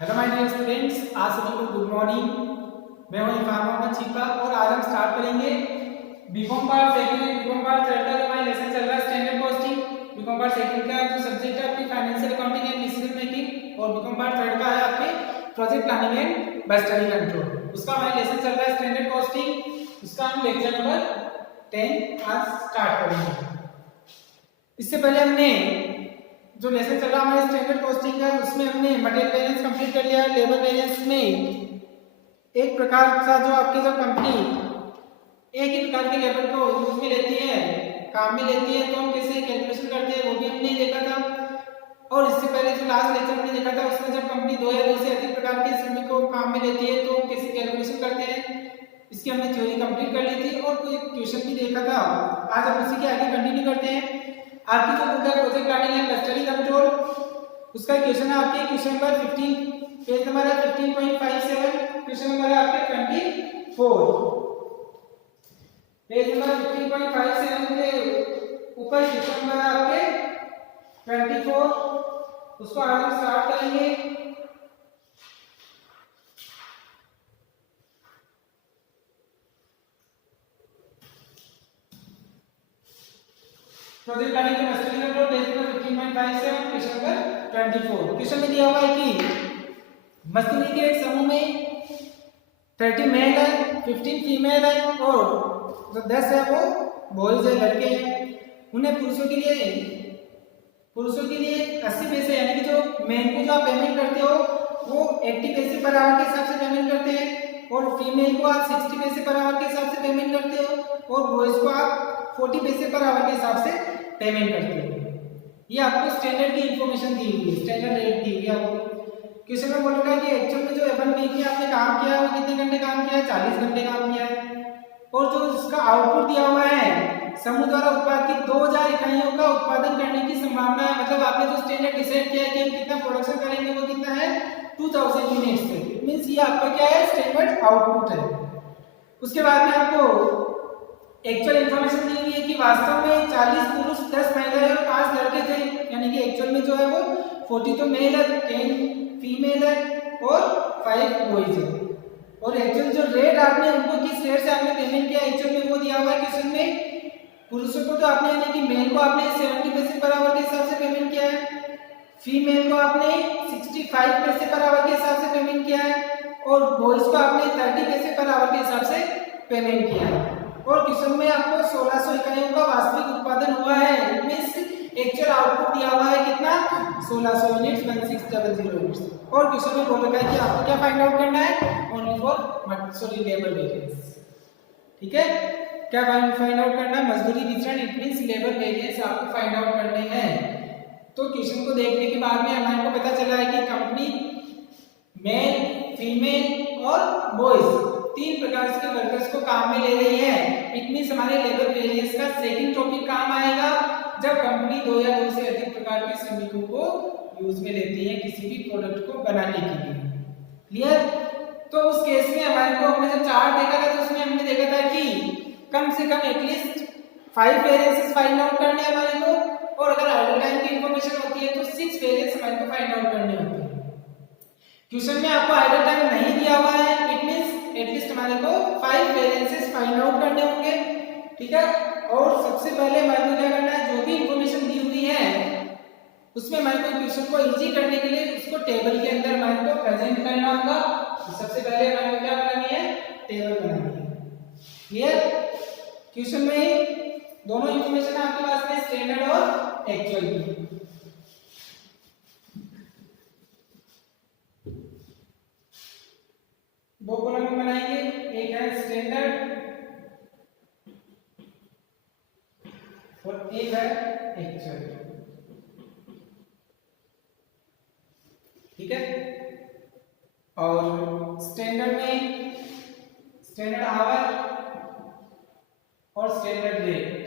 Hello my dear students, आज सभी को गुड मॉर्निंग। मैं हूं इरफान मोहम्मद चीपा और आज हम स्टार्ट करेंगे BCom part second and BCom part third का जो हमारा लेसन चल रहा है standard costing. BCom part second का जो सब्जेक्ट है आपकी financial accounting and decision making और बीकॉम पार्ट थर्ड का है आपके project planning and budgeting control. उसका हमारा लेसन चल रहा है स्टैंडर्ड कॉस्टिंग। उसका हम लेक्चर नंबर 10 आज स्टार्ट करेंगे। इससे पहले हमने जो लेसन चला हमारे स्टैंडर्ड कॉस्टिंग का, उसमें हमने मटेरियल वेरिएंस कंप्लीट कर लिया। लेबर वेरिएंस में एक प्रकार का जो आपकी जो कंपनी एक ही प्रकार के लेबर को यूज में लेती है, काम में लेती है, तो हम कैसे कैलकुलेशन करते हैं वो भी हमने देखा था। और इससे पहले जो लास्ट लेक्चर हमने देखा था उसमें जब कंपनी दो या दो से अधिक प्रकार के श्रमिक को काम में लेती है तो हम कैसे कैलकुलेशन करते हैं, इसकी हमने थ्योरी कंप्लीट कर ली थी और कोई क्वेश्चन भी देखा था। आज हम उसी के आगे कंटिन्यू करते हैं। आपकी जो बुक है project planning and budgeting control, उसका क्वेश्चन है आपके क्वेश्चन नंबर 15, पेज नंबर है 15.57, क्वेश्चन नंबर है आपके 24, पेज नंबर 15.57 के ऊपर क्वेश्चन नंबर है आपके 24। उसको आज हम स्टार्ट करेंगे। Project planning and budgeting control, page number 15.57, question number 24। Question में दिया हुआ है कि मजदूरी के एक समूह में 30 मेल है, 15 फीमेल है और जो 10 है वो बॉयज है, लड़के हैं। उन्हें पुरुषों के लिए 80 पैसे यानी कि जो मेन को जो आप पेमेंट करते हो वो 80 पैसे पर आवर के हिसाब से पेमेंट करते हैं और फीमेल को आप 60 पैसे पर आवर के हिसाब से पेमेंट करते हो और बॉयज को आप 40 पैसे पर आवर के हिसाब से पेमेंट करते हो। ये आपको स्टैंडर्ड की इंफॉर्मेशन दी हुई है, स्टैंडर्ड रेट दी हुई है आपको। क्वेश्चन में बोल रहा है कि एक्चुअल में जो एवन वीक में आपने काम किया है वो कितने घंटे काम किया है, 40 घंटे काम किया है। और जो इसका आउटपुट दिया हुआ है, समूह द्वारा उत्पादित 2000 इकाइयों का उत्पादन करने की संभावना है। मतलब आपने जो स्टैंडर्ड डिसाइड किया है कि हम कितना प्रोडक्शन करेंगे वो कितना है 2000 यूनिट्स है। इट मींस ये आपका क्या है, स्टैंडर्ड आउटपुट है। उसके बाद में आपको एक्चुअल इंफॉर्मेशन दी हुई है कि वास्तव में 40 पुरुष 10 महिलाएं और 5 लड़के थे, यानी कि एक्चुअल में जो है वो 40 तो मेल है, 10 फीमेल है और 5 बॉयज है। और एक्चुअल जो रेट आपने उनको किस रेट से आपने पेमेंट किया एक्चुअल में वो दिया हुआ है क्वेश्चन में। पुरुषों को तो आपने यानी कि मेल को आपने 70 पैसे पर आवर के हिसाब से पेमेंट किया है, फीमेल को आपने 65 पैसे पर आवर के हिसाब से पेमेंट किया है और बॉयज को आपने 30 पैसे पर आवर के हिसाब से पेमेंट किया है। और क्वेश्चन में आपको 1600 इकाइयों का वास्तविक उत्पादन हुआ है। इट मींस एक्चुअल आउटपुट दिया हुआ है कितना, 1600 यूनिट्स, 1600 यूनिट्स। और क्वेश्चन में बोल रखा है कि आपको क्या फाइंड आउट करना है, ओनली फॉर लेबर वेरिएंस। ठीक है, क्या फाइंड आउट करना है, मजदूरी विचरण, इट मींस लेबर वेरिएंस आपको फाइंड आउट करने हैं। तो क्वेश्चन को देखने के बाद में हमारे को पता चला है कि कंपनी मेल, फीमेल और बॉयज 3 प्रकार के वर्कर्स को काम में ले रही है। इट मींस हमारे लेबर वेरिएंस का सेकंड टॉपिक काम आएगा जब कंपनी 2 या 2 से अधिक प्रकार के श्रमिकों को यूज में लेती है किसी भी प्रोडक्ट को बनाने के लिए। क्लियर? तो उस केस में हमारे को हमने जब चार्ट देखा था तो उसमें हमने देखा था कि कम से कम एटलीस्ट 5 वेरिएंसेस फाइंड आउट करने हैं हमारे को, और अगर आइडल टाइम की इंफॉर्मेशन होती है तो 6 वेरिएंस हमारे को फाइंड आउट करने होते हैं। क्वेश्चन में आपको आइडल टाइम नहीं दिया हुआ है, इट मींस एटलीस्ट हमारे को 5 वेरिएंसेस फाइंड आउट करने होंगे। ठीक है, और सबसे पहले हमारे को क्या करना है, जो भी इंफॉर्मेशन दी हुई है उसमें हमारे को क्वेश्चन को इजी करने के लिए उसको टेबल के अंदर हमारे को प्रेजेंट करना होगा। तो सबसे पहले हमारे को क्या बनानी है, टेबल बनानी है। क्लियर? क्वेश्चन में दोनों इंफॉर्मेशन आपके पास में स्टैंडर्ड और एक्चुअल की। दो कॉलम बनाएंगे, एक है स्टैंडर्ड और एक है एक्चुअल। ठीक है, और स्टैंडर्ड में स्टैंडर्ड आवर और स्टैंडर्ड रेट।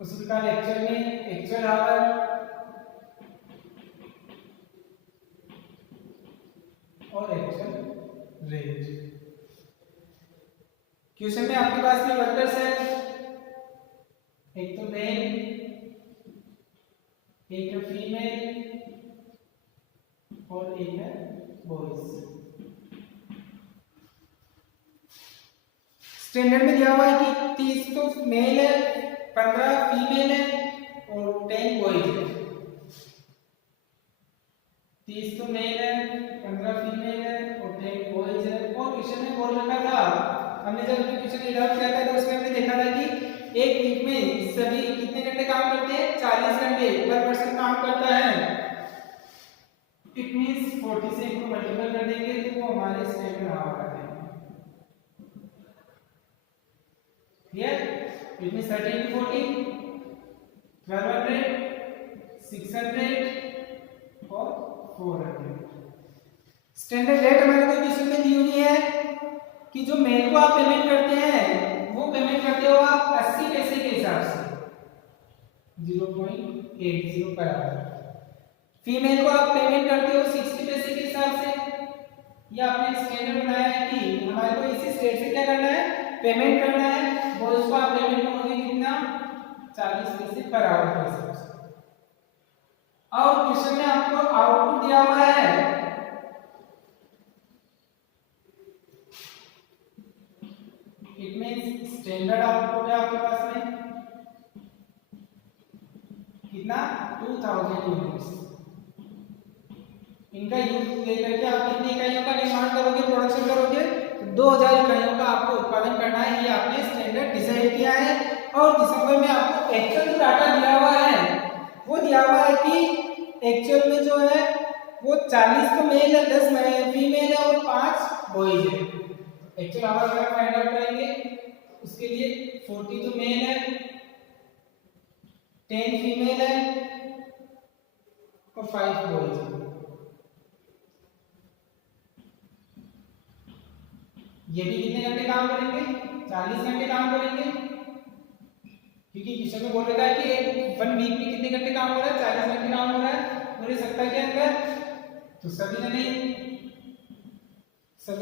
उसी प्रकार एक्चुअल में एक्चुअल आवर और एक्चुअल रेट। क्वेश्चन में आपके पास में वर्कर्स है, एक तो मेल एक है फीमेल और एक है बॉयज। स्टैंडर्ड में दिया हुआ है कि 30 तो मेल है, 15 फीमेल है और 10 बॉयज है। 30 तो मेल है, 15 फीमेल है और 10 बॉयज है। और क्वेश्चन में बोल रखा था, हमने जब क्वेश्चन रीड आउट किया था तो उसमें हमने देखा था कि एक वीक में सभी कितने घंटे काम करते हैं, 40 घंटे पर पर्सन काम करता है। इट मींस 40 से इनको मल्टीपल कर देंगे तो वो हमारे स्टैंडर्ड आवर आ जाएंगे। क्लियर? इट मींस 30 into 40 1200 600 और 400। स्टैंडर्ड रेट हमारे को क्वेश्चन में दी हुई है कि जो मेल को आप पेमेंट करते हैं वो पेमेंट करते हो आप 80 पैसे के हिसाब से 0.80 पर आवर। फीमेल को आप पेमेंट करते हो 60 पैसे के हिसाब से। ये आपने स्टैंडर्ड बनाया है कि हमारे को इसी स्टेट से क्या करना है, पेमेंट करना है। बॉयज को आप पेमेंट करोगे कितना, 40 पैसे पर आवर के हिसाब से। और क्वेश्चन में आपको आउटपुट दिया हुआ है, इट मींस स्टैंडर्ड आउटपुट है आपके पास में कितना, 2000 यूनिट्स। इनका यूज लेकर के आप कितनी इकाइयों का निर्माण करोगे, प्रोडक्शन करोगे, 2000 इकाइयों का आपको उत्पादन करना है। ये आपने स्टैंडर्ड डिसाइड किया है। और दिसंबर में आपको एक्चुअल जो डाटा दिया हुआ है वो दिया हुआ है कि एक्चुअल में जो है वो 40 तो मेल है, 10 फीमेल है और 5 बॉयज है। एक्चुअल आवर अगर फाइंड आउट करेंगे उसके लिए 40 तो मेल है, 10 फीमेल है और 5 बॉयज है। ये भी कितने घंटे काम करेंगे, 40 घंटे काम करेंगे, क्योंकि क्वेश्चन में बोल रखा है कि एक 1 वीक में कितने घंटे काम हो रहा है, 40 घंटे काम हो रहा है पूरे सप्ताह के अंदर। तो सभी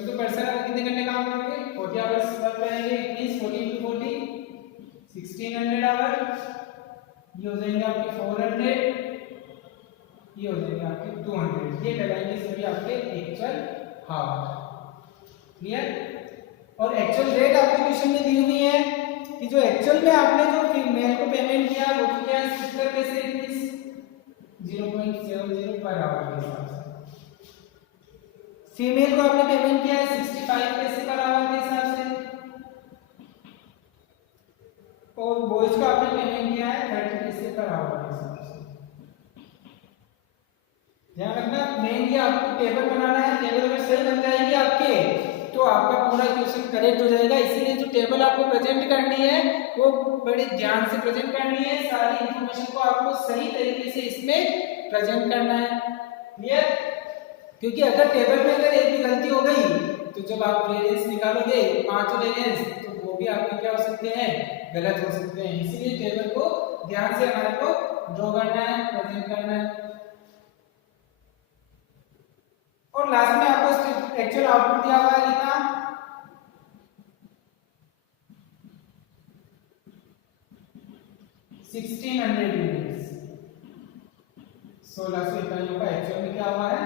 तो पर्सन कितने घंटे काम करेंगे, 40 आवर्स वर्क करेंगे। It means 40 into 40 1600 hour. ये हो जाएंगे आपके 400, ये हो जाएंगे आपके 200। ये लगाएंगे सभी आपके एक्चुअल आवर। क्लियर? और एक्चुअल रेट आपके क्वेश्चन में दी हुई है कि जो एक्चुअल में आपने जो मेल को पेमेंट किया वो क्या है, 70 पैसे, 0.70 पर आवर के हिसाब से। फीमेल को आपने पेमेंट किया है 65 पैसे पर आवर के हिसाब से और बॉयज को आपने पेमेंट किया है 30 पैसे पर आवर के हिसाब से। ध्यान रखना, मेन ये आपको टेबल बनाना है। टेबल अगर सही बन जाएगी आपके तो आपका पूरा क्वेश्चन करेक्ट हो जाएगा। इसीलिए जो टेबल आपको प्रेजेंट करनी है वो बड़े ध्यान से प्रेजेंट करनी है। सारी इंफॉर्मेशन को आपको सही तरीके से इसमें प्रेजेंट करना है। क्लियर? क्योंकि अगर टेबल में अगर एक भी गलती हो गई तो जब आप वेरिएंस निकालोगे 5 वेरिएंस तो वो भी आपके क्या हो सकते हैं, गलत हो सकते हैं। इसीलिए टेबल को ध्यान से हमारे को ड्रॉ करना है, प्रेजेंट करना है। और लास्ट में आपको एक्चुअल आउटपुट दिया हुआ है कितना, 1600 यूनिट्स। 1600 इकाइयों का एक्चुअल में क्या हुआ है,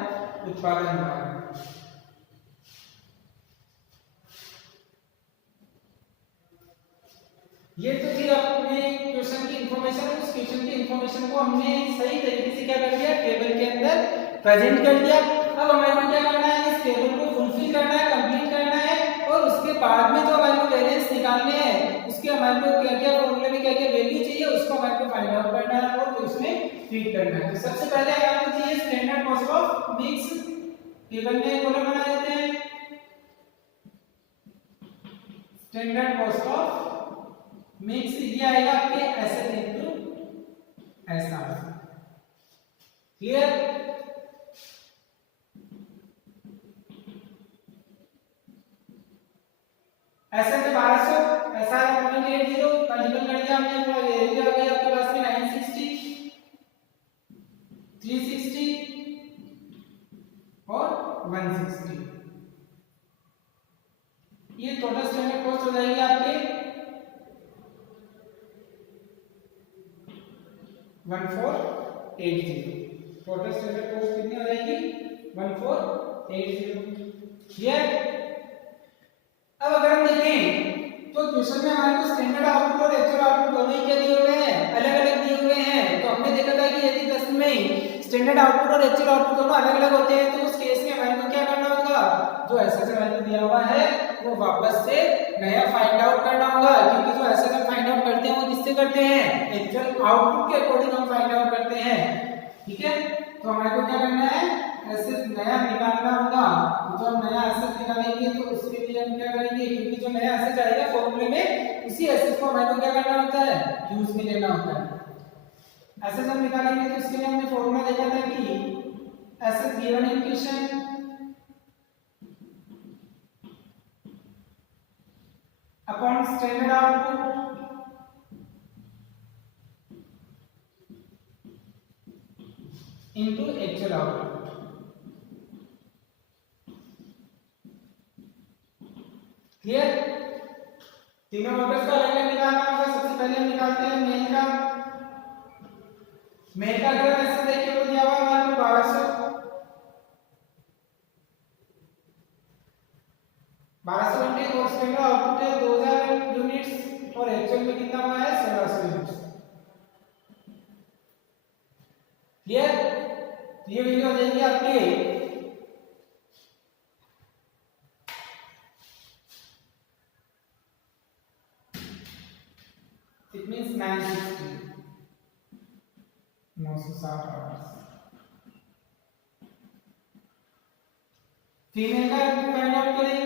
उत्पादन हुआ है। ये तो थी अपने क्वेश्चन की इंफॉर्मेशन। उस क्वेश्चन की इंफॉर्मेशन को हमने सही तरीके से क्या कर दिया, टेबल के अंदर प्रेजेंट कर दिया। अब हमारे को क्या करना है, इस टेबल को फुलफिल करना है, कंप्लीट करना है और उसके बाद में जो हमारे को वैरिएंस निकालने हैं उसके हमारे को क्या क्या फॉर्मूले में क्या क्या वैल्यू चाहिए उसको हमारे को फाइंड आउट करना है और उसमें फीड करना है। तो सबसे पहले हमारे को चाहिए standard cost of mix. Table में कॉलम बना देते हैं, स्टैंडर्ड कॉस्ट ऑफ मिक्स। ये आएगा आपके SN into SR. Clear? SN में 1200, एसआर 1.80, मल्टीपल कर दिया हमने, पूरा एरिया आ गया आपके पास में 960, 360 और 160। ये टोटल स्टैंडर्ड कॉस्ट हो जाएगी आपके 14 टोटल स्टैंडर्ड कॉस्ट कितनी हो जाएगी 1480। क्लियर। अब अगर हम देखें तो क्वेश्चन में हमारे को स्टैंडर्ड आउटपुट और एक्चुअल आउटपुट दोनों ही क्या दिए हुए हैं, अलग अलग दिए हुए हैं। तो हमने देखा था कि यदि प्रश्न में स्टैंडर्ड आउटपुट और एक्चुअल आउटपुट दोनों अलग अलग होते हैं तो उस केस में हमारे को क्या करना होगा, जो एसएसएल वैल्यू दिया हुआ है वो वापस से नया फाइंड आउट करना होगा, क्योंकि जो एसएसएल फाइंड आउट करते हैं वो किससे करते हैं, एक्चुअल आउटपुट के अकॉर्डिंग हम फाइंड आउट करते हैं। ठीक है, तो हमारे को क्या करना है, एसएस नया निकालना होगा। जो हम नया एसएस निकालेंगे तो उसके लिए हम क्या करेंगे, क्योंकि जो नया एसएस आएगा फॉर्मूले में उसी एसएस को हमारे को क्या करना होता है, यूज में लेना होता है। एसएस हम निकालेंगे तो इसके लिए हमने फॉर्मूला देखा था कि SS given in question upon standard output into actual output. Clear. तीनों वर्कर्स का अलग अलग निकालना होगा। सबसे पहले हम निकालते हैं मेल का। मेल का अगर ऐसे देखिए तो दिया हुआ है हमारे को 1200 घंटे और स्टैंडर्ड आउटपुट है 2000 यूनिट्स और एक्चुअल में कितना हुआ है 1700 यूनिट्स। क्लियर। ये वीडियो हो जाएगी आपके इट मींस 960 आवर्स। फीमेल का फाइंड आउट करें।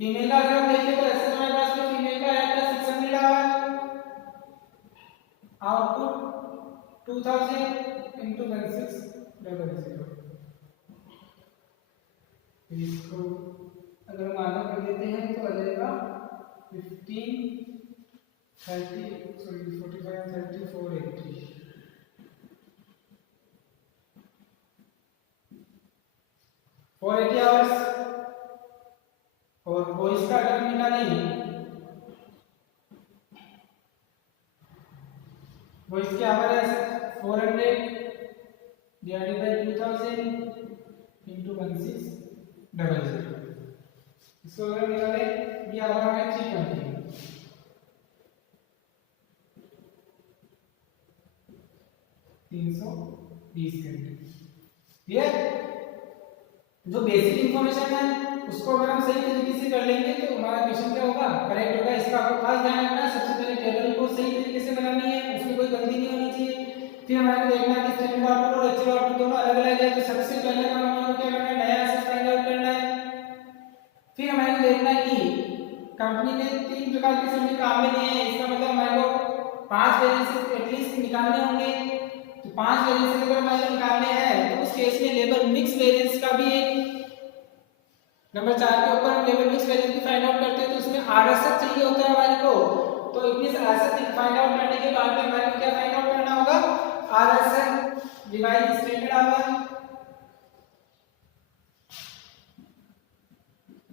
फीमेल का अगर हम देखें तो ऐसे हमारे पास में फीमेल का है 600 आवर, आउटपुट 2000 into 1600। इसको अगर हम आधा कर देते हैं तो आ जाएगा 15 30 सॉरी 45 30 480। 480 आवर्स। और बॉयज का अगर निकालें, बॉयज के आवर है 400 डिवाइडेड बाय 2000 into 1600। इसको अगर निकाले ये आवर है 320 320 घंटे। क्लियर। जो बेसिक इंफॉर्मेशन है उसको अगर हम सही तरीके से कर लेंगे तो हमारा क्वेश्चन क्या होगा, करेक्ट होगा। इसका आपको खास ध्यान रखना है, सबसे पहले टेबल को सही तरीके से बनानी है, उसमें कोई गलती नहीं होनी चाहिए। फिर हमारे को देखना है कि स्टैंडर्ड आउटपुट और एक्चुअल आउटपुट दोनों अलग अलग है, तो सबसे पहले काम हमारे को क्या करना है, नया एसेट फाइंड आउट करना है। फिर हमारे को देखना है कि कंपनी ने 3 प्रकार के समय काम में लिए हैं, इसका मतलब हमारे को 5 वेरिएंसेस एटलीस्ट निकालने होंगे। तो 5 वेरिएंसेस अगर हमें निकालने हैं तो उस केस में लेबर मिक्स वेरिएंस का भी एक नंबर 4 के ऊपर हम लेबर मिक्स वेरिएंस की फाइंड आउट करते हैं, तो उसमें आरएसएस चाहिए होता है हमारे को। तो it means RSS find out करने के बाद में हमारे को क्या फाइंड आउट करना होगा, RSS divide standard our.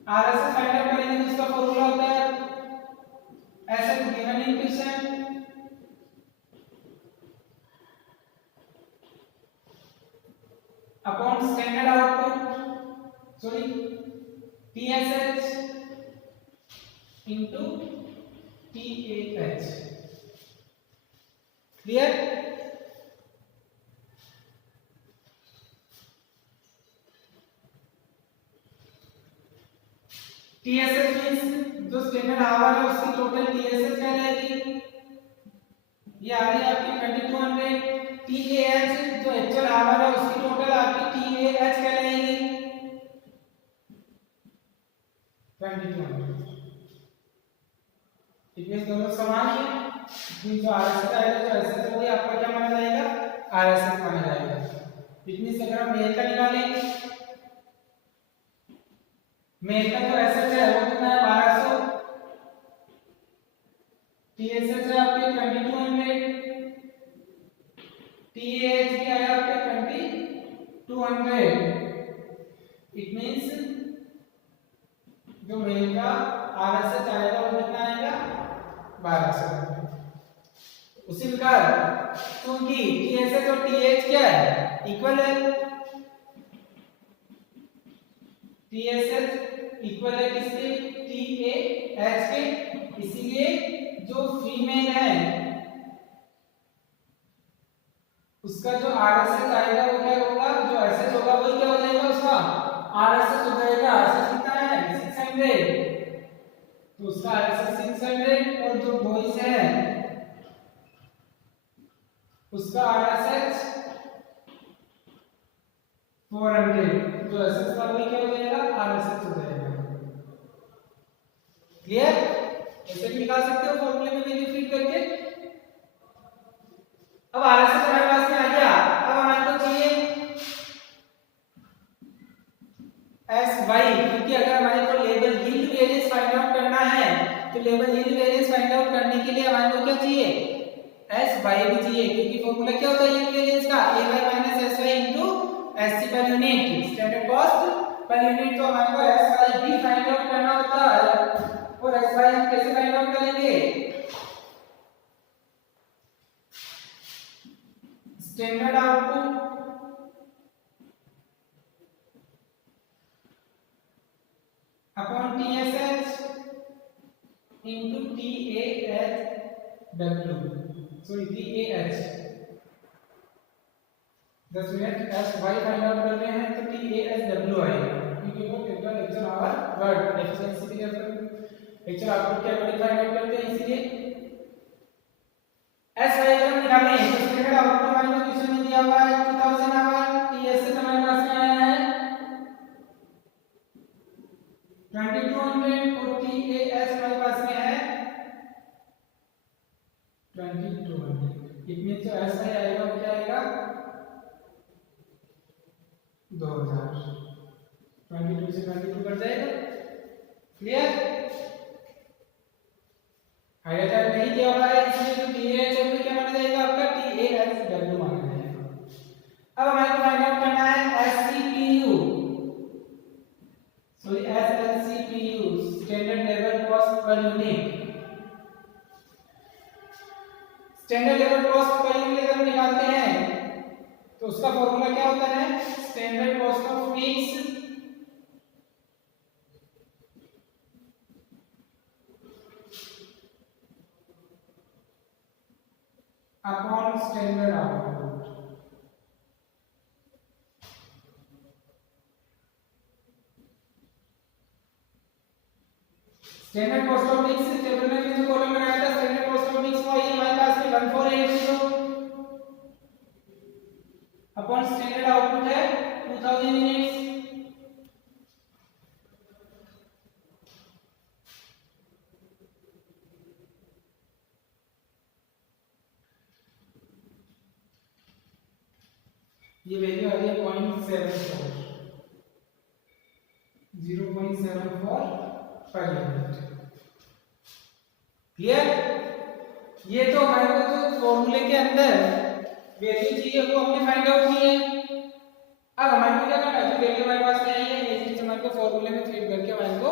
RSS find out करेंगे तो उसका फॉर्मूला होता है SS given in question upon standard output sorry TSH into TAH। Clear. TSH means जो स्टैंडर्ड आवर है उसकी टोटल TSH क्या रहेगी, ये आ रही है आपकी 2200। TAH जो एक्चुअल आवर है उसकी टोटल आपकी TAH क्या रहेगी 2200। इट मींस दोनों समान ही है। जो आरएसएस आएगा जो एसएस है वही आपका क्या माना जाएगा, आरएसएस माना जाएगा। इट मींस अगर हम मेल का निकालें, मेल का जो एसएस है वो कितना है 1200, टीएसएच है आपके 2200, टीएच भी आया आपके 2200। इट मींस जो मेल का आरएसएच आएगा वो कितना आएगा 1200। उसी प्रकार क्योंकि TSH और TH क्या है, इक्वल है, TSH इक्वल है किसके, TAH के, इसीलिए जो फीमेल है उसका जो RSH आएगा वो क्या होगा, जो SH होगा वही क्या हो जाएगा, उसका RSH हो जाएगा। RSH कितना है 600, तो उसका RSH 600 और जो बॉयज है उसका RSH 400, तो SS का वही क्या हो जाएगा, RSH हो जाएगा। क्लियर, ऐसे भी निकाल सकते हो फॉर्मूले में वैल्यू फीड करके। अब RSH हमारे पास में आ गया, अब हमारे को चाहिए SY, क्योंकि अगर हमारे को level yield variance find out करना है तो level yield variance find out करने के लिए हमारे को क्या चाहिए, SY भी चाहिए, क्योंकि फॉर्मूला क्या होता है यील्ड वेरिएंस का, AY - SY SC per unit, standard cost per unit. तो हमारे को SY भी फाइंड आउट करना होता है, और SY हम कैसे फाइंड आउट करेंगे, standard output upon TSH into TAHW, sorry TAH। 10 minute SY find out कर रहे हैं तो TAHW आएगा, क्योंकि वो एक्चुअल आवर वर्ड एफिशिएंसी के एक्चुअल आउटपुट के अकॉर्डिंग फाइंड आउट करते हैं, इसलिए SY अगर हम निकालें तो स्टैंडर्ड आउटपुट हमारे को क्वेश्चन में दिया हुआ है 2000 आवर, TSH हमारे पास में आया है 2200 और TAH हमारे पास में है 2200। इतने जो SY आएगा वो क्या आएगा 2000, 22 से 22 कट जाएगा। क्लियर, हाइलाइटर नहीं दिया हुआ है इसलिए जो TAH क्या माना जाएगा, आपका TAHW माना जाएगा। अब हमें फाइंड आउट करना है SCPU, sorry SLCPU, standard level cost per unit. Standard level cost per unit अगर निकालते हैं तो उसका फॉर्मूला क्या होता है, standard cost of fix upon standard output. Standard cost of fix table में जो कॉलम बनाया था स्टैंडर्ड कॉस्ट ऑफ फिक्स वो ये हमारे पास में 1480 अपॉन स्टैंडर्ड आउटपुट है 2000 यूनिट्स। ये वैल्यू आ रही है 0.74 पर यूनिट। क्लियर, ये तो हमारे को जो फॉर्मूले के अंदर वैल्यू चाहिए वो हमने फाइंड आउट की है। अब हमारे को क्या करना है, जो वैल्यू हमारे पास में आई है ये चीज हमारे को फॉर्मूले में फीड करके हमारे को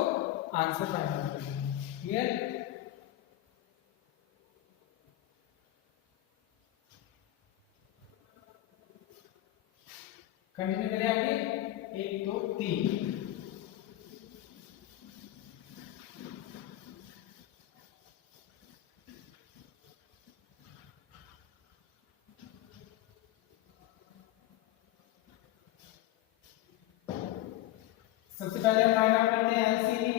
आंसर फाइंड आउट करना है। क्लियर, कंटिन्यू करें आगे, 1 2 3। सबसे पहले हम फाइंड आउट करते हैं एलसीवी।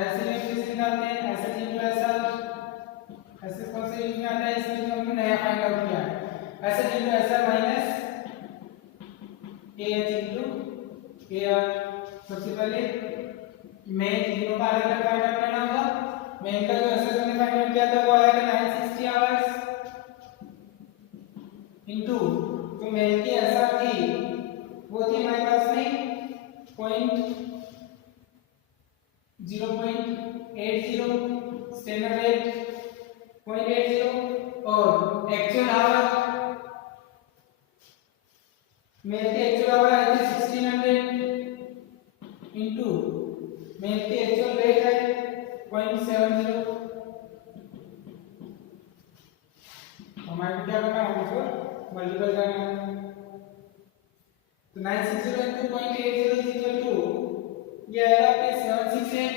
एलसीवी में किस निकालते हैं, एसएच इनटू एसएल। एसएच कौन से यूज में आता है, इसमें जो हमने नया फाइंड आउट किया है SH into SL minus AH into AR. सबसे पहले मेन तीनों का अलग अलग फाइंड आउट करना होगा। मेन का जो एसएच हमने फाइंड आउट किया था वो आया था 960 आवर्स इनटू जो मेन की एसएल थी वो थी हमारे पास में 0.80 स्टैंडर्ड रेट 0.80 और एक्चुअल आवर मेल के एक्चुअल आवर आए थे 1600 इनटू मेल के एक्चुअल रेट है 0.70 हमारे को क्या करना है, इसको मल्टीपल करना है। तो 960 into 0.80 is equal to ये आएगा आपके 768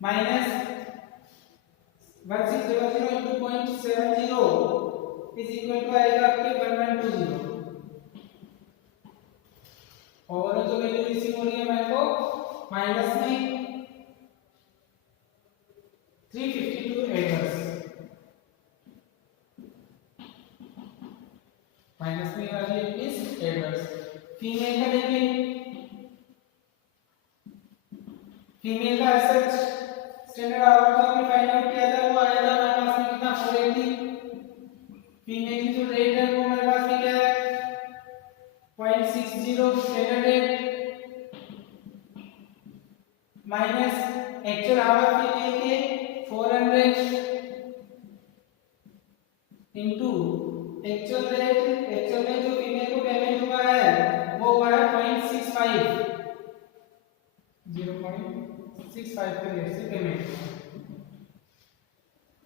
minus 1600 into 0.70 is equal to आएगा आपके 1120। और जो वैल्यू रिसीव हो रही है हमारे को माइनस में 352 एडवर्स, माइनस में वाली इज एडवर्स। फीमेल का देखिए, फीमेल का सच स्टैंडर्ड आवर जो हमने फाइंड आउट किया था वो आया था हमारे पास में कितना 480। फीमेल की जो रेट है वो हमारे पास में क्या है 0.60 standard rate minus actual our female के 400 इनटू एक्चुअल रेट, एक्चुअल में जो फीमेल को पेमेंट हुआ है वो हुआ है 0.65 के रेट से पेमेंट हुआ।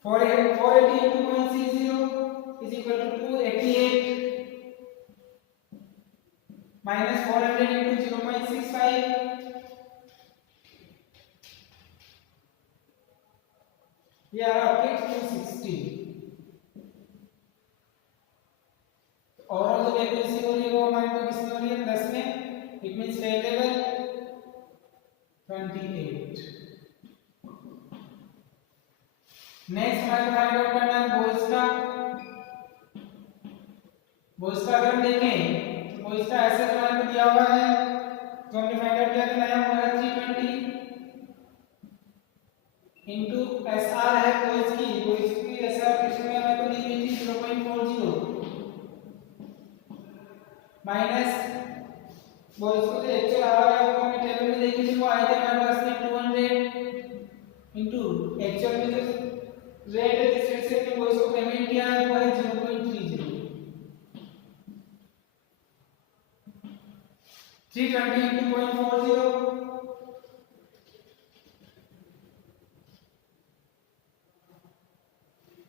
480 into 0.60 is equal to 288 minus 400 into 0.65 ये आ रहा आपके 260। और जो वैल्यू रिसीव हो रही है वो हमारे को किसमें हो रही है प्लस में, इट मींस फेवरेबल 28। नेक्स्ट हमारे फाइंड आउट करना है बॉयज का। बॉयज का अगर हम देखें तो बॉयज का ऐसे हमारे को दिया हुआ है जो हमने फाइंड आउट किया था नया हुआ है 320 इनटू एसआर है बॉयज की एसआर क्वेश्चन में हमें को दी गई थी 0.40 माइनस बॉयज को जो एक्चुअल आवर है वो हमने टेबल में देखी थी वो आए थे हमारे पास में 200 इनटू एक्चुअल में जो रेट है जिस रेट से हमने बॉयज को पेमेंट किया है वो है 0.30। 320 into 0.40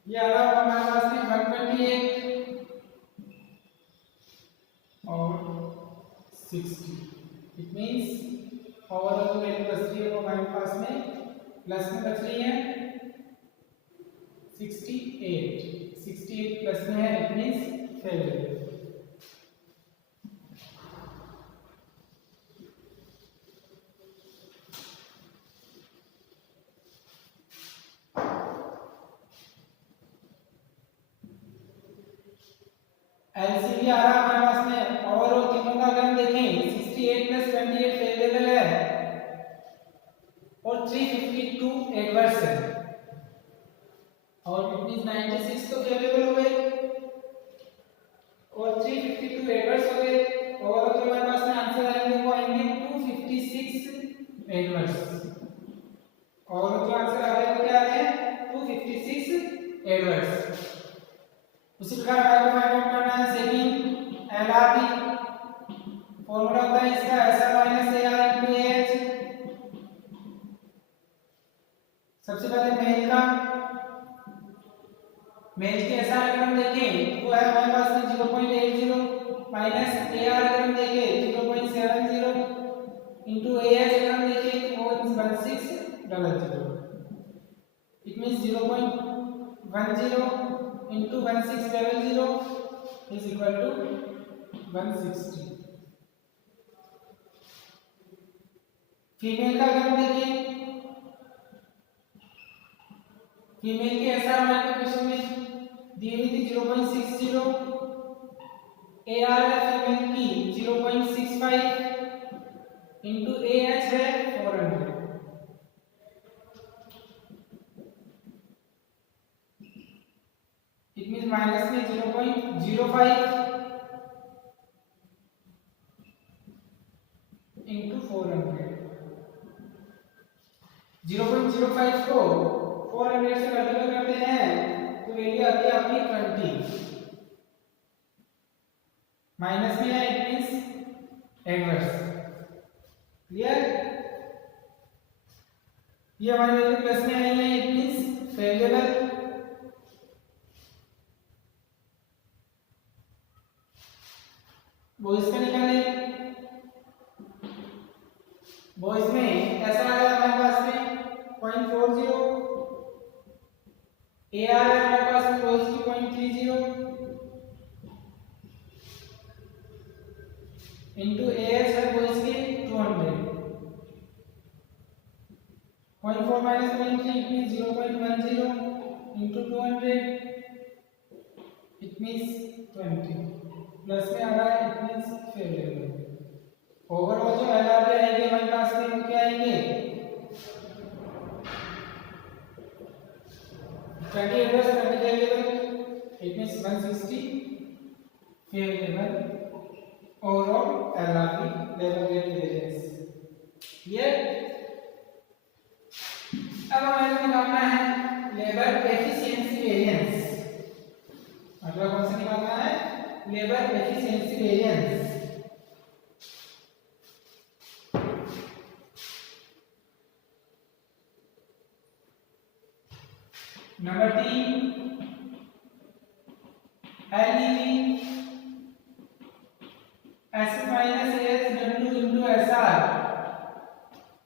ये आ रहा हमारे पास में 128 और 60। इट मींस ओवरऑल जो वैल्यू बच रही है वो हमारे पास में प्लस में बच रही है 68 प्लस में है, इट मींस फेवरेबल। एलसीबी आ रहा हमारे पास में ओवरऑल तीनों का अगर हम देखें 68 प्लस 28 फेवरेबल है और 352 एडवर्स है और इट मींस 96 तो फेवरेबल हो गए और 352 एडवर्स हो गए। और जो हमारे पास में आंसर आएंगे वो आएंगे 256 एडवर्स और जो आंसर आ रहा है वो क्या आ रहा है 256 एडवर्स। उसी प्रकार हमारे को फाइंड आउट करना है सेकेंड एलआरबी। फॉर्मूला होता है इसका SR minus AR into AH. सबसे पहले मेल की एसआर अगर हम देखें तो है हमारे पास में 0.80 माइनस एआर अगर हम देखें 0.70 इनटू एएच अगर हम देखें तो वो 1600। It means 0.10 into 1600 is equal to 160। Female का अगर हम देखें फीमेल के एसआर हमारे क्वेश्चन में दी हुई थी 0.60, एआर है फीमेल की 0.65 इनटू एएच है 400। इट मींस माइनस में 0.05 इनटू 400। 0.05 को 400 से मल्टीप्लाई करते हैं तो वैल्यू आती है आपकी 20 माइनस में है, इट मींस एडवर्स। क्लियर? ये हमारी वैल्यू प्लस में आई है, इट मींस फेवरेबल। बॉयज का निकाले। बॉयज में ऐसा आ रहा है हमारे पास में 0.40, ए आ रहा है हमारे पास में बॉयज की 0.30 इंटू ए एच है बॉयज की 200, 0.4 minus 0.3 it means 0.10 into 200 it means 20 plus में आ रहा है it means फेवरेबल। ओवरऑल जो एलआरबी आएंगे हमारे पास में वो क्या आएंगे 20 adverse 20 favourable it means 160 favourable overall LRB level get variance. ये अब हमें निकालना है लेबर एफिशिएंसी वेरिएंस। अगला कौन सा निकालना है labour efficiency variance. Number 3 LEV S minus S W into S R.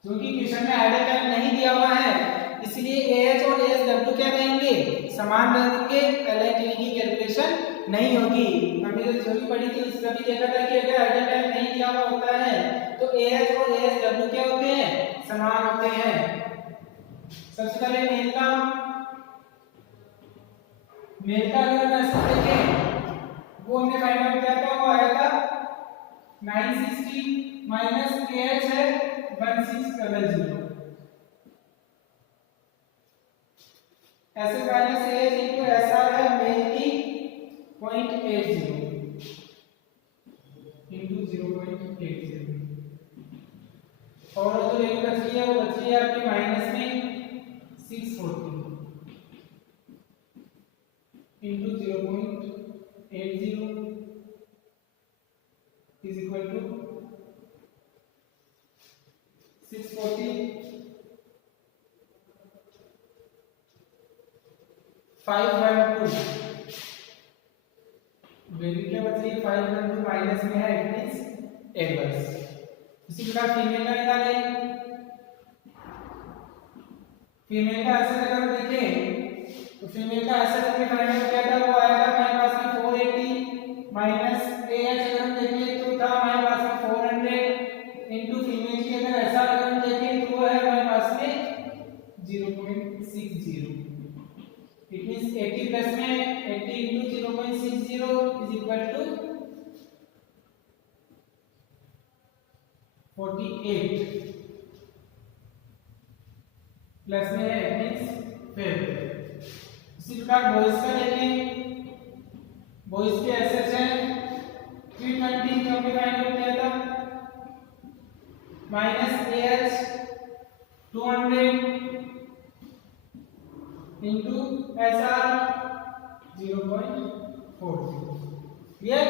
क्योंकि क्वेश्चन में आइडियल टाइम नहीं दिया हुआ है इसलिए एएच और एएसडब्ल्यू क्या रहेंगे समान रहेंगे, एलआईटीवी की कैलकुलेशन नहीं होगी। हमने जो थ्योरी पढ़ी थी उसमें भी देखा था कि अगर आइडियल टाइम नहीं दिया हुआ होता है तो एएच और एएसडब्ल्यू क्या होते हैं समान होते हैं। सबसे पहले मेल का अगर हम ऐसे देखें वो हमने फाइंड आउट किया था, वो आया था 960 माइनस केएच है 1600 ऐसे minus H into S R है मेल की 0.80 इंटू 0.80 और जो वैल्यू बच रही है वो बच रही है आपके माइनस में 640 into 0.80 is equal to 640 512 value क्या बच रही है 512 माइनस में है इट मींस एडवर्स। इसी प्रकार फीमेल का निकाले। फीमेल का आंसर अगर हम देखें तो फीमेल का आंसर हमने फाइंड आउट किया था, वो आया था हमारे पास में 480 माइनस एएच अगर हम देखें तो था हमारे पास में 400 इनटू फीमेल की अगर ऐसा अगर हम देखें तो वो है हमारे पास में 0.60 it means 80 प्लस में 80 into 0.60 is equal to 48 plus में है it means 5। इसी प्रकार बॉयज का देखें, बॉयज के एसएच है 320 जो हमने फाइंड आउट किया था minus AH 200 into SR 0.40 clear.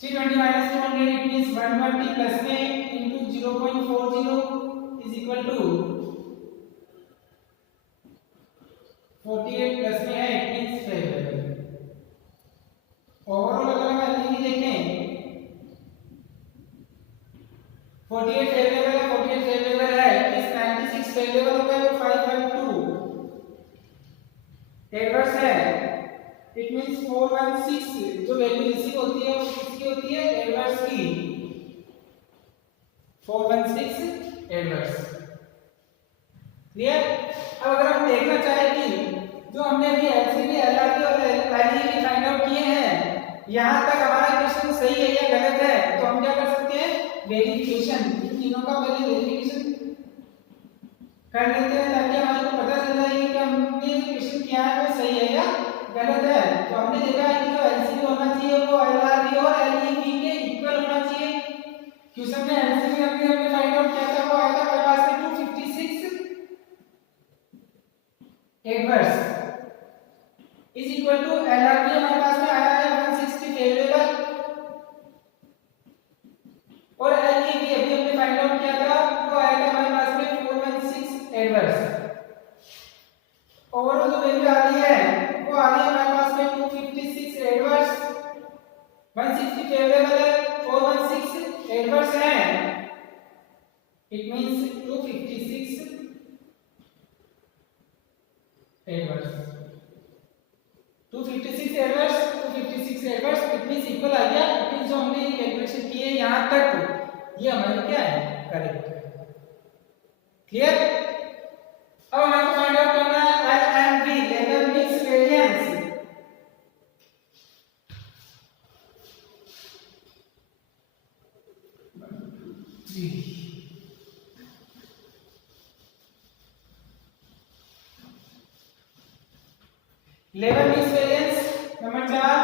320 minus 200 it means 120 plus में into 0.40 is equal to 48 plus में है it means फेवरेबल। ओवरऑल अगर हम एलईवी देखें 48 फेवरेबल है, 48 फेवरेबल है it means 96 फेवरेबल होगा तो 512 एडवर्स है इट मींस 416 जो वैल्यू रिसीव होती है वो किसकी होती है एडवर्स की 416 एडवर्स। क्लियर। अब अगर हम देखना चाहें कि जो हमने अभी एलसीबी एलआरबी और एलईवी फाइंड आउट किए हैं यहां तक हमारा क्वेश्चन सही है या गलत है तो हम क्या कर सकते हैं वेरिफिकेशन, इन तीनों का पहले वेरिफिकेशन कर लेते हैं ताकि हमारे को पता चल जाए कि हमने जो क्वेश्चन किया है वो सही है या गलत है। तो हमने देखा है कि जो एलसीबी होना चाहिए वो एलआरबी और एलईवी के इक्वल होना चाहिए। क्वेश्चन में एलसीबी हमने फाइंड आउट किया था वो आया था हमारे पास में 256 एडवर्स इज इक्वल टू एलआरबी हमारे पास में आया है 160 फेवरेबल और एलईवी अभी हमने फाइंड आउट किया था वो आया था हमारे पास में 416 एडवर्स। ओवरऑल जो वैल्यू आ रही है वो आ रही है हमारे पास में 256 एडवर्स 160 फेवरेबल है, 416 एडवर्स है, it means 256 adverse, 256 adverse, 256 adverse, it means equal आ गया। इट मींस जो हमने कैलकुलेशन की है यहां तक ये हमारी क्या है, करेक्ट है। क्लियर? अब हमें फाइंड आउट करना है L and B level mix variance. Level mix variance number 4,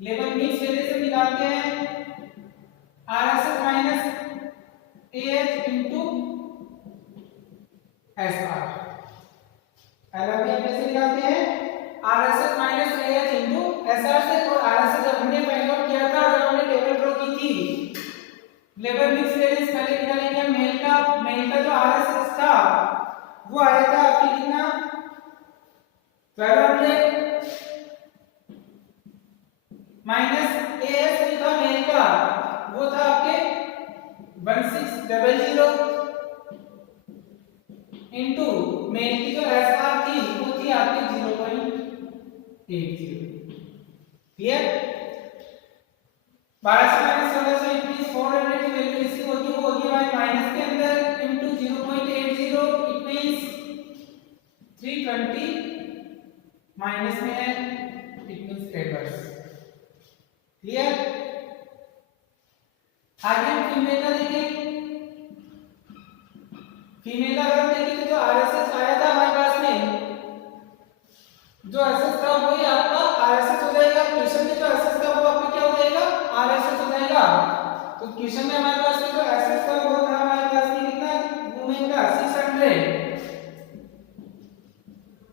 level mix variance से निकालते हैं RSS minus AH into SR। LRB कैसे निकालते हैं, RSS minus AH into SR से। और RSS जब हमने फाइंड आउट किया था, जब हमने टेबल ड्रॉ की थी, लेवल मिक्स वेरिएंस पहले निकालेंगे मेल का जो RSS था वो आया था आपके कितना 1200 माइनस AS जो था मेल का वो था आपके 1600 इनटू मेल की जो SR थी वो थी आपकी 0.80। क्लियर? 1200 माइनस 1600 इट मींस 400 की वैल्यू रिसीव होगी, वो होगी हमारे माइनस के अंदर इनटू 0.80 इट मींस 320 माइनस में है, इट मींस एडवर्स। क्लियर? आगे हम फीमेल का देखें। फीमेल का अगर हम देखें तो जो RSS आया था हमारे पास में, जो RSS था वही आपका RSS हो जाएगा। क्वेश्चन में जो RSS था वो आपका क्या हो जाएगा, RSS हो जाएगा। तो क्वेश्चन में हमारे पास में जो RSS था वो था हमारे पास में कितना, वुमेन का 600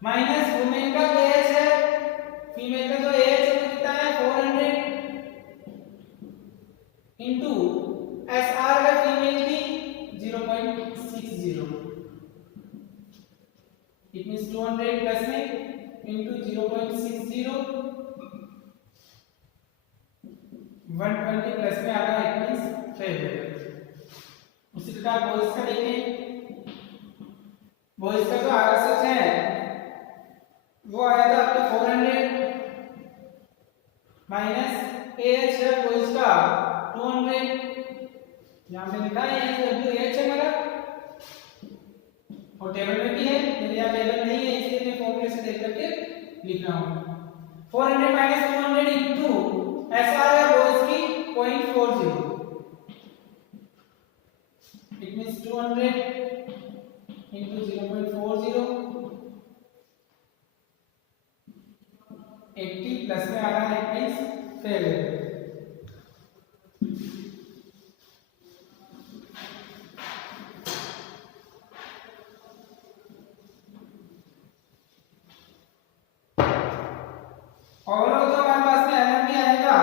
माइनस वुमेन का AH है, फीमेल का जो AH है वो कितना है 400 इनटू SR है फीमेल की 0.60, इट मींस 200 प्लस में इनटू 0.60 120 प्लस में आ रहा है, इट मींस फेवरेबल। उसी प्रकार बॉयज का देखें। बॉयज का जो RSS है वो आया था आपके 400 माइनस AH है बॉयज का 200, यहां पे लिखा है AH है मेरा और टेबल में भी है, मेरे यहाँ टेबल नहीं है इसलिए मैं फॉर्मूले से देख करके लिख रहा हूं। 400 माइनस 200 इनटू SR है बॉयज की 0.40, इट मींस 200 इनटू 0.40 80 प्लस में आ रहा है, इट मींस फेवरेबल। ओवरऑल जो हमारे पास में LMB आएगा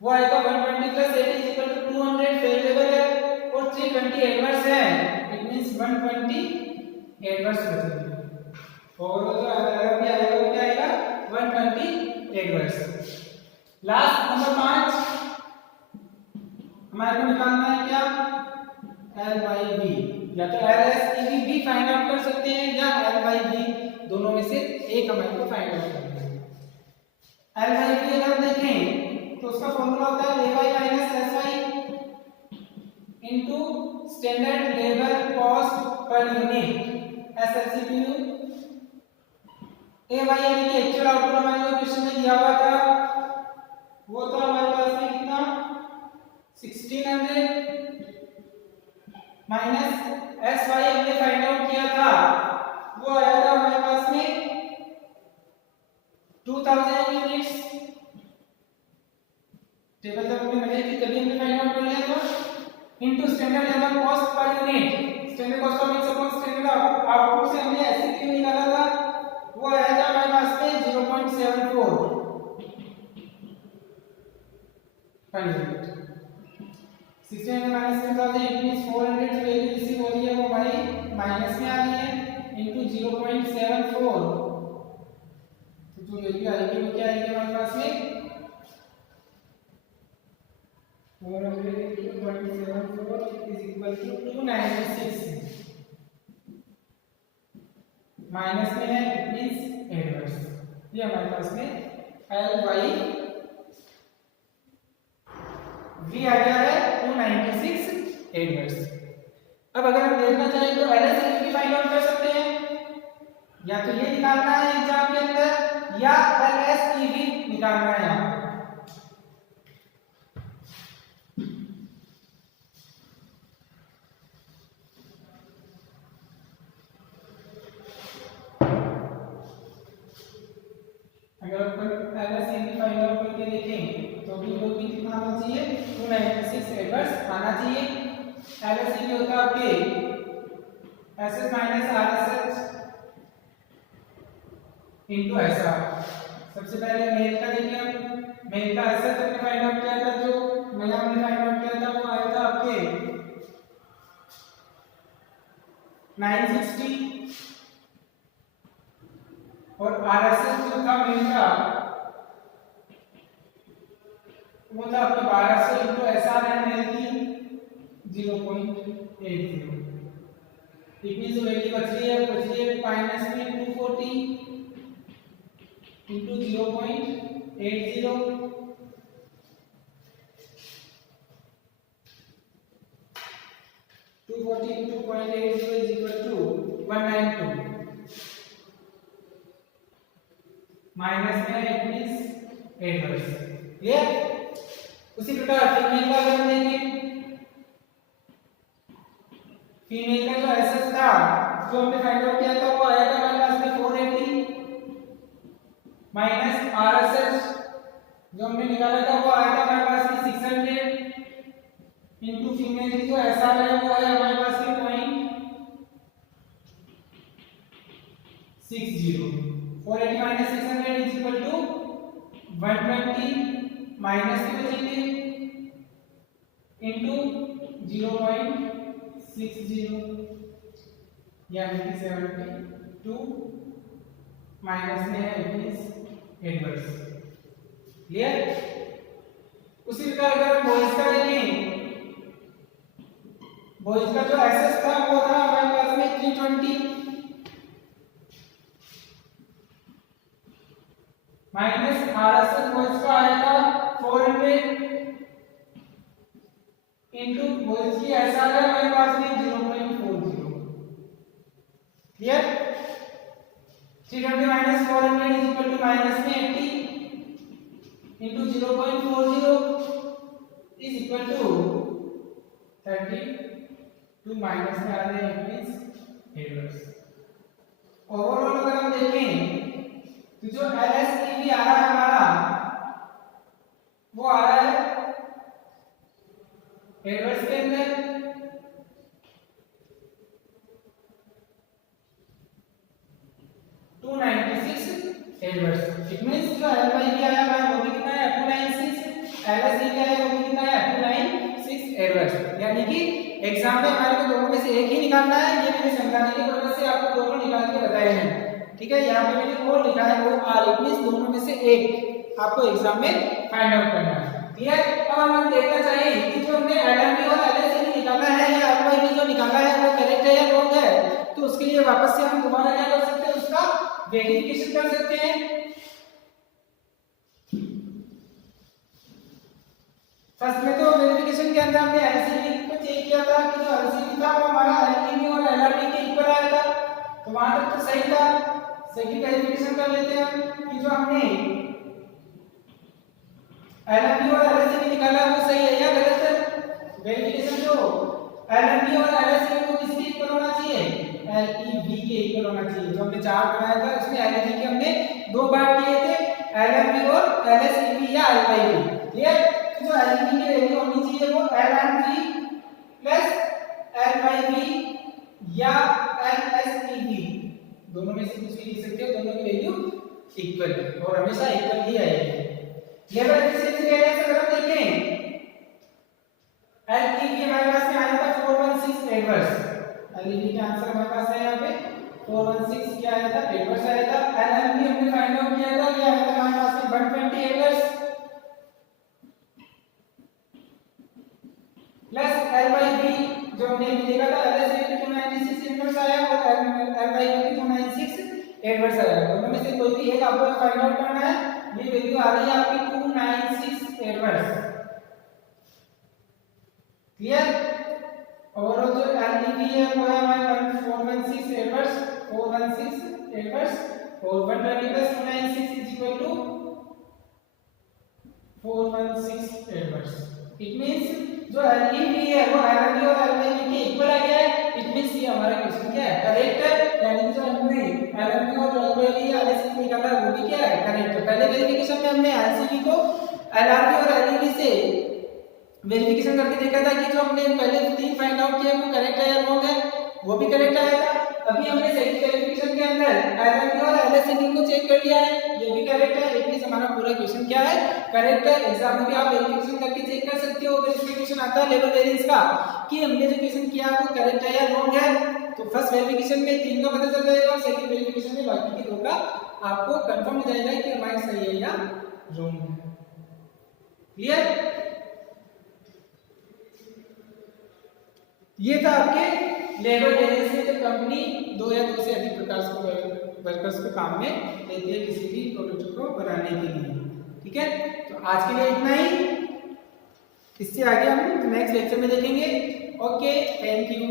वो आएगा 120 plus 80 is equal to 200 favourable है और 320 एडवर्स है, इट मींस 120 एडवर्स बचेगा। ओवरऑल जो LMB आएगा वो क्या आएगा 120 एडवर्स। लास्ट नंबर 5 हमारे को निकालना है क्या, L by B, या तो LS EB फाइंड आउट कर सकते हैं या L by B, दोनों में से एक हमारे को फाइंड आउट करना है। L by B अगर देखें तो उसका फॉर्मूला होता है AY minus SY into standard labour cost per unit SLCPU। AY यानी कि एक्चुअल आउटपुट हमारे को क्वेश्चन में दिया हुआ था वो तो हमारे पास में कितना 1600 माइनस SY हमने फाइंड आउट किया था वो आया था हमारे पास में 2000 यूनिट्स। टेबल जब हमने बनाई थी तभी हमने फाइंड आउट कर लिया था into standard labour cost per unit. Standard cost of mix upon standard output से हमने SCPU निकाला था वो आया था हमारे पास में 0.74 per unit. 1600 minus 2000 it means 400 की वैल्यू रिसीव हो रही है वो हमारी माइनस में आ रही है इनटू 0.74 इक्वल टू 296 माइनस में है इट मींस एडवर्स। ये हमारे पास में एल वाई वी आ गया है 296 एडवर्स। अब अगर हम देखना चाहें तो एल एस की फाइंड आउट कर सकते हैं, या तो ये निकालना है एग्जाम के अंदर या एल एस की भी निकालना है यहाँ पर। अगर अपन एल एस की फाइंड आउट करके देखें तो भी लोग भी कितना आना चाहिए 296 एडवर्स आना चाहिए। एल एस की होता है आपके S S minus R S H into ऐसा। सबसे पहले मेल का देखिए, हम मेल का ऐसा हमने फाइंड आउट किया था, जो नया हमने फाइंड आउट किया था वो आया था आपके 960 और आरएसएस जो था मेल का वो था आपके 1200 इनटू एसआर है मेल की 0.80। इतनी जो वैल्यू बच रही है माइनस में 240 into 0.80 240 into 0.80 is equal to 192 minus में इट मींस एडवर्स। क्लियर? उसी प्रकार फीमेल का अगर हम देखें, फीमेल का जो एसएस था जो हमने फाइंड आउट किया था वो आया था हमारे पास में 480 माइनस आरएसएच जो हमने निकाला था वो आया था हमारे पास में 600 इनटू फीमेल की जो एसआर है वो आया हमारे पास में 0.60। 480 minus 600 is equal to 120 minus की बचेंगे इनटू 0.60 यानी कि 72 माइनस में है इट मींस एडवर्स। क्लियर? उसी प्रकार अगर हम बॉयज का देखें, बॉयज का जो एसएस था वो था हमारे पास में 320 माइनस आरएसएस बॉयज का आया था 400 इनटू बॉयज की एसआर है हमारे पास में 0.40। Clear? 320 minus 400 is equal to minus में 80 into 0.40 is equal to 32 minus में आ रहे हैं मींस एडवर्स। ओवरऑल अगर हम देखें तो जो एलएसईवी आ रहा है हमारा वो आ रहा है एडवर्स के अंदर 296 एडवर्स। इट मींस जो एलवाईवी आया है वो भी कितना है 296, एलएसईवी आया वो भी कितना है 296 एडवर्स। यानी कि एग्जाम में हमारे को दोनों में से एक ही निकालना है। ये मैंने समझाने की पर्पस से आपको दोनों निकाल के बताए हैं। ठीक है, यहाँ पे मैंने वो लिखा है वो आर, इट मींस दोनों में से एक आपको एग्जाम में फाइंड आउट करना है। क्लियर? अब हम देखना चाहिए कि जो हमने एलएमवी और एलएसईवी निकाला है या एलवाईवी जो निकाला है वो करेक्ट है या रॉन्ग है। तो उसके लिए वापस से हम दोबारा क्या कर सकते हैं, उसका वेरिफिकेशन कर सकते हैं। फर्स्ट में तो वेरिफिकेशन के अंदर हमने एलसीवी को चेक किया था कि जो एलसीवी था वो हमारा एलटीवी और एलआरटी के इक्वल आया था, तो वहां तक तो सही था। सेकंड वेरिफिकेशन कर लेते हैं कि जो हमने एलएमवी और एलएसईवी निकाला वो सही है या गलत है। वेरिफिकेशन जो एलएमवी और एलएसईवी को किसके इक्वल होना चाहिए, एलईवी के इक्वल होना चाहिए। जो हमने चार्ट बनाया था उसमें एलईवी के हमने दो पार्ट किए थे, एलएमवी और एलएसईवी या एलवाईवी। क्लियर? जो एलईवी की वैल्यू होनी चाहिए वो एलएमवी प्लस एलवाईवी या एलएसईवी दोनों में से कुछ भी लिख सकते हो, दोनों की वैल्यू इक्वल है और हमेशा इक्वल ही आएगी। लेवल एफिशिएंसी कहने से अगर हम देखें एलईवी हमारे पास में आया था 416 एडवर्स। एलईवी का आंसर हमारे पास है यहाँ पे 416 क्या आया था, एडवर्स आया था। एलएमवी हमने फाइंड आउट किया था, ये आया था हमारे पास में 120 एडवर्स प्लस एलवाईवी जो हमने एडवर्स आएगा। दोनों में से कोई भी एक आपको फाइंड आउट करना है। ये वैल्यू आ रही है आपकी 296 एडवर्स, क्लियर। और जो एलईवी है वो है हमारे 416 एडवर्स, 416 एडवर्स, और 120 plus 296 is equal to 416 adverse. It means जो एलईवी है वो एलईवी और एलईवी के इक्वल आ गया है। इट मींस ये हमारा क्वेश्चन क्या है, करेक्ट है। यानी जो हमने एलईवी और एलईवी एलएससी निकाला वो भी क्या है, करेक्ट है। पहले वेरिफिकेशन में हमने एलसीवी को एलआरबी और एलईवी से वेरिफिकेशन करके देखा था कि जो हमने पहले 3 फाइंड आउट किया वो करेक्ट है या रॉन्ग है, वो भी करेक्ट आया था। अभी हमने सेकंड वेरिफिकेशन के अंदर एलएलबी और एलएससी को चेक कर लिया है, ये भी करेक्ट है। इट मींस हमारा पूरा क्वेश्चन क्या है, करेक्ट है। एग्जाम में भी आप वेरिफिकेशन करके चेक कर सकते हो, वेरिफिकेशन आता है लेवल वेरिएंस का कि हमने जो क्वेश्चन किया वो करेक्ट है या रॉन्ग है। तो फर्स्ट वेरिफिकेशन में 3 का पता चल जाएगा और सेकंड वेरिफिकेशन में बाकी के 2 का आपको कंफर्म हो जाएगा कि हमारा सही है या रॉन्ग है। क्लियर। ये था आपके लेबर वेरिएंस में, जब कंपनी 2 या 2 से अधिक प्रकार के वर्कर्स को काम में लेती है किसी भी प्रोडक्ट को बनाने के लिए। ठीक है, तो आज के लिए इतना ही। इससे आगे हम नेक्स्ट लेक्चर में देखेंगे। Okay, thank you.